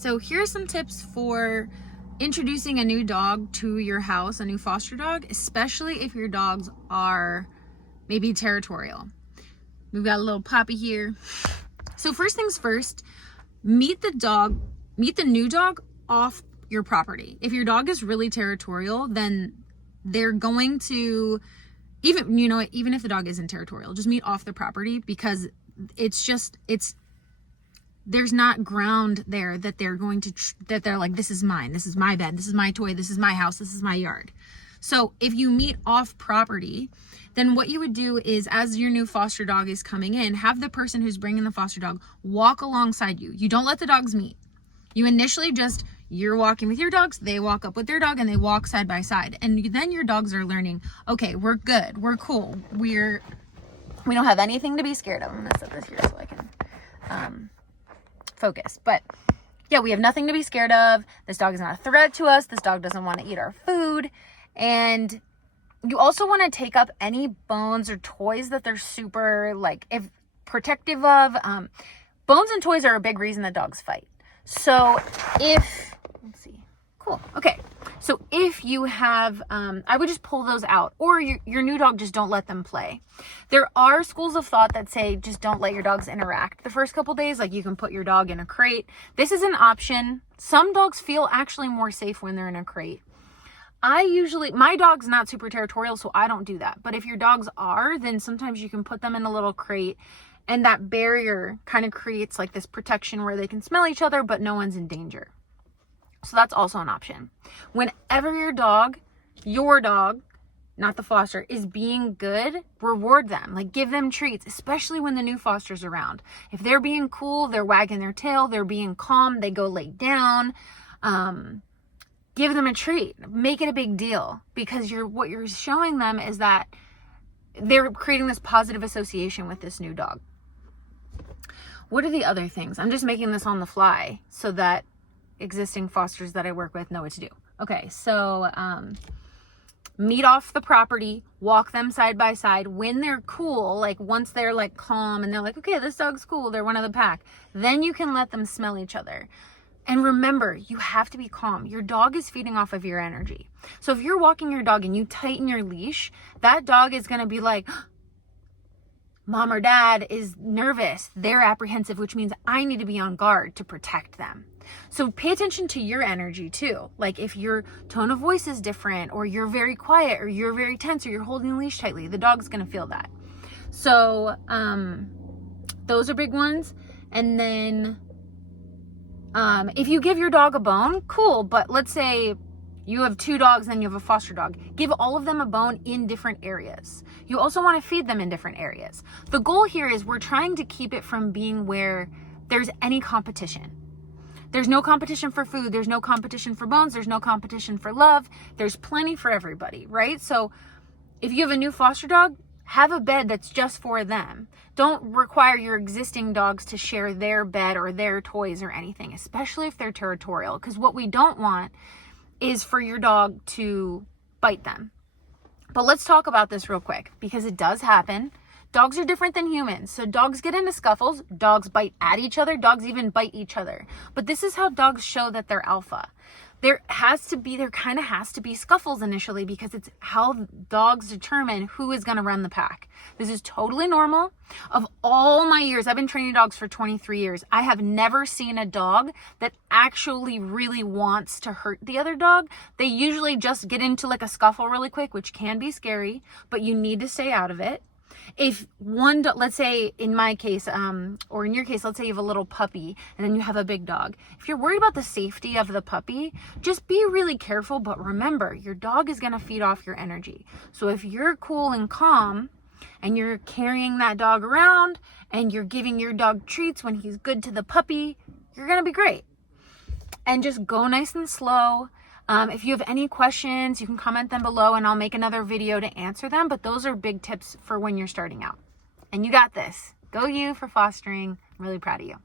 So here are some tips for introducing a new dog to your house, a new foster dog, especially if your dogs are maybe territorial. We've got a little puppy here. So first things first, meet the new dog off your property. If your dog is really territorial, then they're going to, even if the dog isn't territorial, just meet off the property, because there's not ground there that they're going to, that they're like, this is mine, this is my bed, this is my toy, this is my house, this is my yard. So if you meet off property, then what you would do is, as your new foster dog is coming in, have the person who's bringing the foster dog walk alongside you. You don't let the dogs meet. You initially you're walking with your dogs, they walk up with their dog, and they walk side by side. And then your dogs are learning, okay, we're good, we're cool, we don't have anything to be scared of. I'm gonna set this here so I can focus. But yeah, we have nothing to be scared of. This dog is not a threat to us. This dog doesn't want to eat our food. And you also want to take up any bones or toys that they're super protective of. Bones and toys are a big reason that dogs fight. So let's see. Cool. Okay. So if you have, I would just pull those out, or your new dog, just don't let them play. There are schools of thought that say just don't let your dogs interact the first couple days. Like, you can put your dog in a crate. This is an option. Some dogs feel actually more safe when they're in a crate. My dog's not super territorial, so I don't do that. But if your dogs are, then sometimes you can put them in a little crate, and that barrier kind of creates like this protection where they can smell each other, but no one's in danger. So that's also an option. Whenever your dog, not the foster, is being good, reward them. Like, give them treats, especially when the new foster's around. If they're being cool, they're wagging their tail, they're being calm, they go lay down, give them a treat. Make it a big deal, because what you're showing them is that they're creating this positive association with this new dog. What are the other things? I'm just making this on the fly so that existing fosters that I work with know what to do. Okay, so meet off the property, walk them side by side. When they're cool, like once they're like calm and they're like, okay, this dog's cool, they're one of the pack, then you can let them smell each other. And remember, you have to be calm. Your dog is feeding off of your energy. So if you're walking your dog and you tighten your leash, that dog is going to be like, mom or dad is nervous. They're apprehensive, which means I need to be on guard to protect them. So pay attention to your energy too. Like, if your tone of voice is different, or you're very quiet, or you're very tense, or you're holding the leash tightly, the dog's going to feel that. So those are big ones. And then if you give your dog a bone, cool. But let's say you have 2 dogs and you have a foster dog. Give all of them a bone in different areas. You also want to feed them in different areas. The goal here is we're trying to keep it from being where there's any competition. There's no competition for food. There's no competition for bones. There's no competition for love. There's plenty for everybody, right? So if you have a new foster dog, have a bed that's just for them. Don't require your existing dogs to share their bed or their toys or anything, especially if they're territorial, because what we don't want is for your dog to bite them. But let's talk about this real quick, because it does happen. Dogs are different than humans. So dogs get into scuffles, dogs bite at each other, dogs even bite each other. But this is how dogs show that they're alpha. There kind of has to be scuffles initially, because it's how dogs determine who is going to run the pack. This is totally normal. Of all my years, I've been training dogs for 23 years. I have never seen a dog that actually really wants to hurt the other dog. They usually just get into like a scuffle really quick, which can be scary, but you need to stay out of it. If one, let's say in my case, or in your case, let's say you have a little puppy and then you have a big dog. If you're worried about the safety of the puppy, just be really careful. But remember, your dog is going to feed off your energy. So if you're cool and calm and you're carrying that dog around and you're giving your dog treats when he's good to the puppy, you're going to be great. And just go nice and slow. If you have any questions, you can comment them below and I'll make another video to answer them. But those are big tips for when you're starting out. And you got this. Go you for fostering. I'm really proud of you.